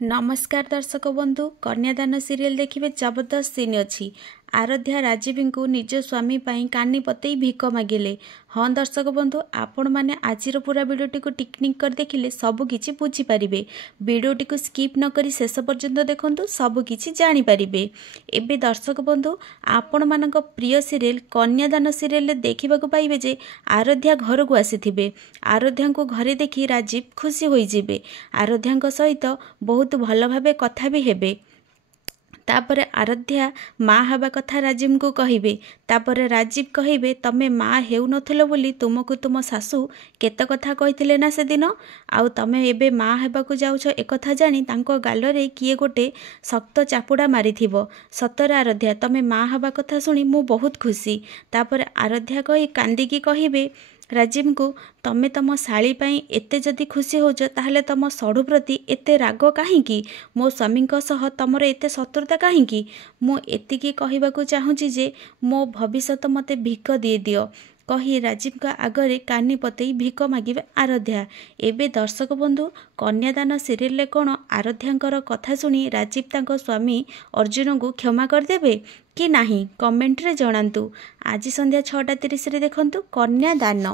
नमस्कार दर्शक बंधु कन्यादान सीरियल देखिए जबरदस्त सीन अच्छी आराध्या राजीव को निज स्वामी कानी पतई भिक मागिले। हाँ दर्शक बंधु आपण मैंने आज पूरा भिडटी को टिकनिक कर देखिले सबकि बुझीपारे। भिडटी को स्किप न करी शेष पर्यंत देखूँ सबकि जानीपारे। एवं दर्शक बंधु आपण मान प्रिय सीरियल कन्यादान सीरियल देखा पाइबे जे आराध्या घर को आसी आराध्या को घरे देखी राजीव खुशी होइजिबे। आराध्या सहित बहुत भल भाव कथा भी हेबे। तापर आराध्या माँ हवा कथा राजीव को कहिबे। तापर राजीव कहिबे तमे माँ हेउ नथिलो बोली तुमको तुम सासू केते कथा कहिथिले ना से दिन आउ तमे एबे माँ हेबाकू जाउछ एकथा जानी तांको गालरे किए गोटे शक्त चापुड़ा मारिथिबो। सतर आराध्या तमे माँ हवा कथा सुनी मु बहुत खुशी। तापर आराध्या कही कांदिकी कहिबे राजीव को तमे तम शाली पाई एते जदि खुशी होज ताहले तम सड़ू प्रति एते राग काहींकी मो स्वामी सह तमर एते शत्रुता काहींकी। मु एतिकी कहिबाकू चाहूची जे मो भविष्यत मते भिक दिए दियो कही राजीव का आगरे कानी पतई भिक मागिबे आराध्या। एबे दर्शक बंधु कन्यादान सीरियल कौन आराध्यांकर कथा सुनी राजीव तांको स्वामी अर्जुन को क्षमा करदेबे कि नाही कमेंट रे जणांतु। आज संध्या 6:30 रे देखंतु कन्यादान।